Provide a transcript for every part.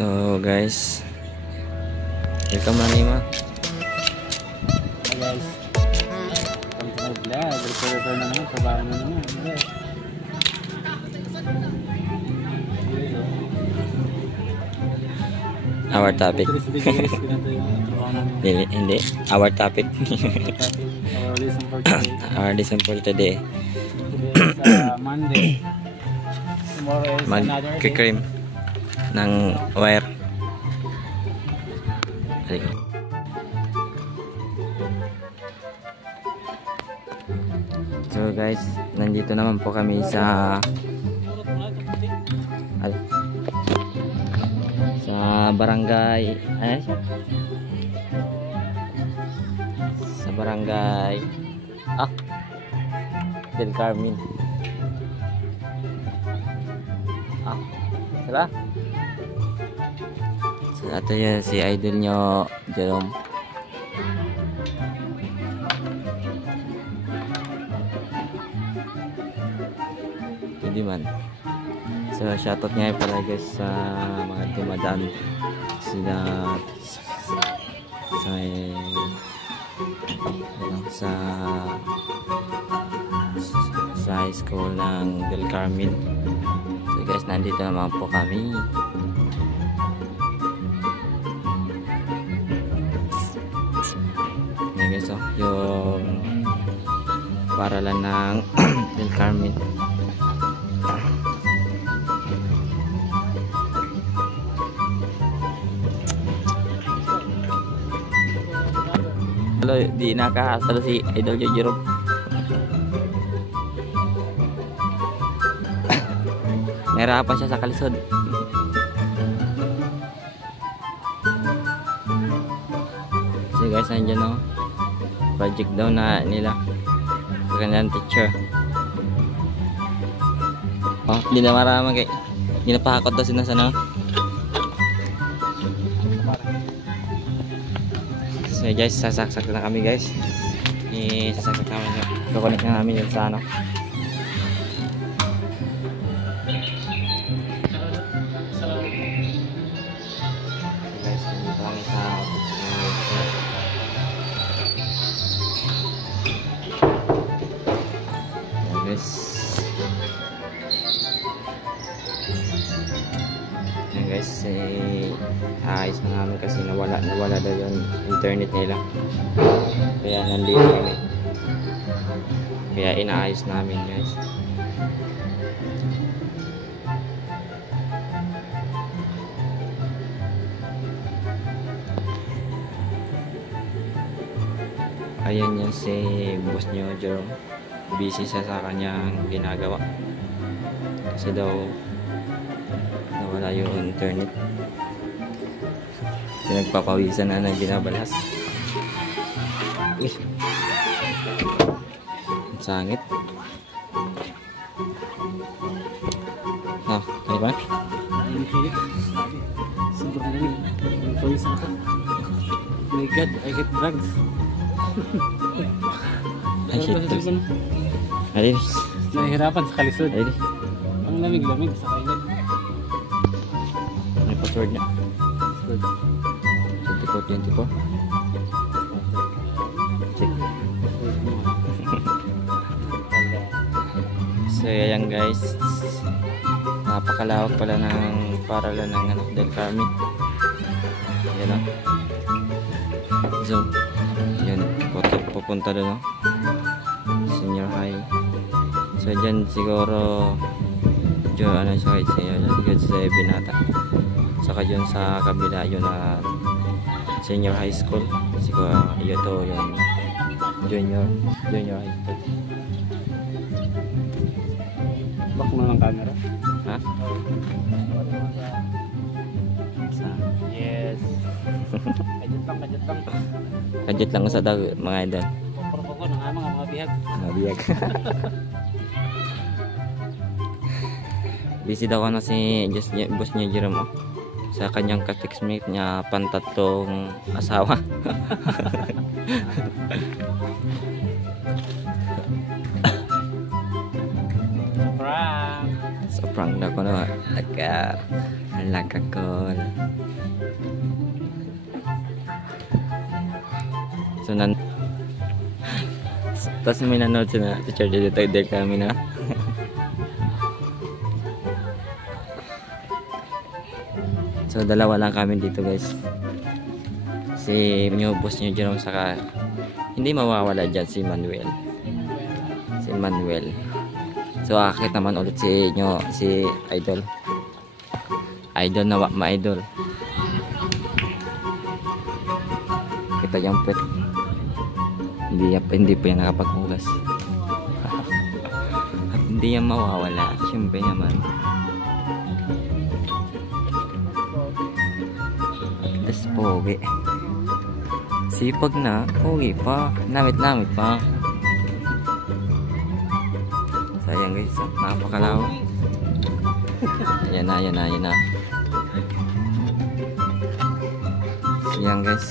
So guys, welcome na Nima. Hi guys, welcome to my vlog. Repair na naman, trabaho na naman. Our topic. Hindi, our topic. Our lesson for today. Today is Monday. Tomorrow is another day. Magkikrim ng wire. So guys, nandito naman po kami sa barangay, sa barangay Del Carmen. Sila? So ito yun, si idol nyo Jerome. Hindi man. So shoutout nga pala guys sa mga dumadaan sila sa high school ng Del Carmen. So guys, nandito naman po kami. Ngayon guys, yung paralan ng Del Carmen. Halo, di nakahasal si idol Jerome. Nahirapan siya sa kalisod. So guys, nandiyan o. Project daw na nila sa kanilang teacher. Hindi na maramang kay hindi na pahakot daw sila sana. So guys, sasaksak na kami guys. Sasaksak namin. Kukunik na namin yun sa ano. Guys, ayos na namin kasi nawala daw yung internet nila, kaya nandito kami, kaya inaayos namin guys. Ayan yung si boss nyo Jerome, busy siya sa kanyang ginagawa kasi daw nawala yung internet. Pinagpapawisan na binabalas. Sangit. Kaya ba? Sobrang galing. Pawisan ko. My God, I get drugs. I hate drugs. Alin? Nahihirapan sa kalisod. Alin? Ang lamig-lamig sa kainit. May password niya. 24. Check. So yan guys, napakalawak pala ng paralan ng Del Carmen. Yan o. So yan, pupunta doon o, senior high. So dyan siguro ano siya sa Binata. Saka yun sa kabila yun na senior high school. Siguro yun to yung junior high school. Back mo ng camera. Ha? Yes. Kadjut lang sa daw mga idol. Puro ko ng mga bihag. Mga bihag. Busy daw ano si boss niya Jerome sa kanyang ka-fixmate niya, pantatlong asawa. Prank! Sa prank na ko na. Lagkakol. So tapos may nanood sila sa charger dito del kami na. So dalawa lang kami dito guys. Si boss nyo Jerome saka hindi mawawala dyan si Manuel. Si Manuel. So akit naman ulit si Idol. Idol na ma-idol. Kita yung pet. Hindi pa yan nakapaghugas. At hindi yan mawawala. Siyempre naman. Tapos pogi. Sipag na. Pogi pa. Namit-namit pa. Sayang guys. Napakalawa. Ayan na. Ayan guys.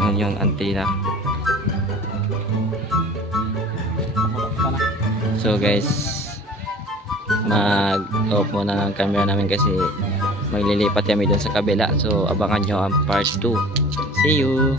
Yun yung antena. So guys, mag-off muna ng camera namin kasi maglilipat kami doon sa kabila. So abangan nyo ang part 2. See you!